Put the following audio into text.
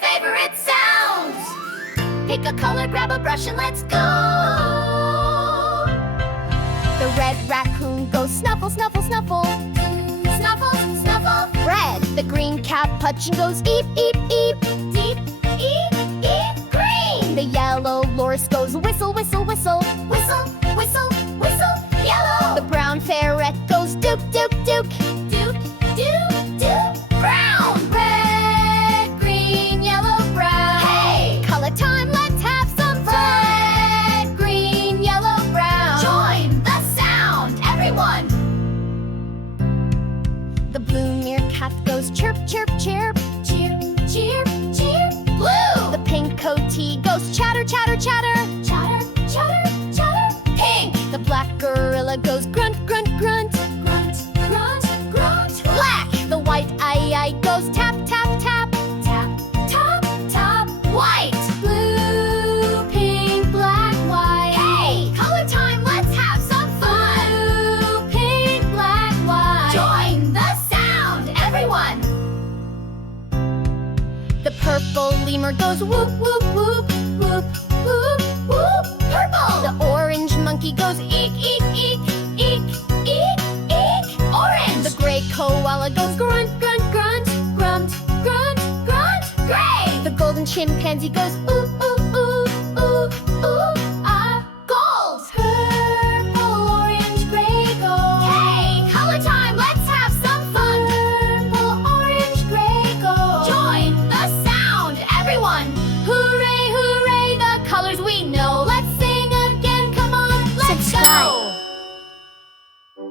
favorite sounds. Pick a color, grab a brush, and let's go. The red raccoon goes snuffle, snuffle, snuffle. Snuffle, snuffle. Red. The green capuchin goes eep, eep, eep. Deep, eep, eep. Green. The yellow loris goes whistle, whistle, whistle. Whistle, whistle, whistle. Yellow. The brown ferret goes dook, dook, dook. Dook, dook, dook. Brown. Red, green, yellow, brown. Hey! Color time, let's have some fun. Red, green, yellow, brown. Join the sound, everyone. The blue meerkat goes chirp, chirp, chirp. Chirp, chirp, chirp. Blue. The pink coati goes chatter, chatter, chatter. Chatter, chatter, chatter. Pink. The black gorilla goes grunt, grunt, grunt. Grunt, grunt, grunt. Black. The white eye goes tap, tap, tap. Tap, tap, tap. White. Blue, pink, black, white. Hey! Color time, let's have some fun. Blue, pink, black, white. Join the sound, everyone. The purple lemur goes whoop, whoop, whoop. Whoop, whoop, whoop. Purple. The orange monkey goes eek, eek, eek. Eek, eek, eek. Orange. The gray koala goes grunt, grunt, grunt. Grunt, grunt, grunt. Gray. The golden chimpanzee goes ooh,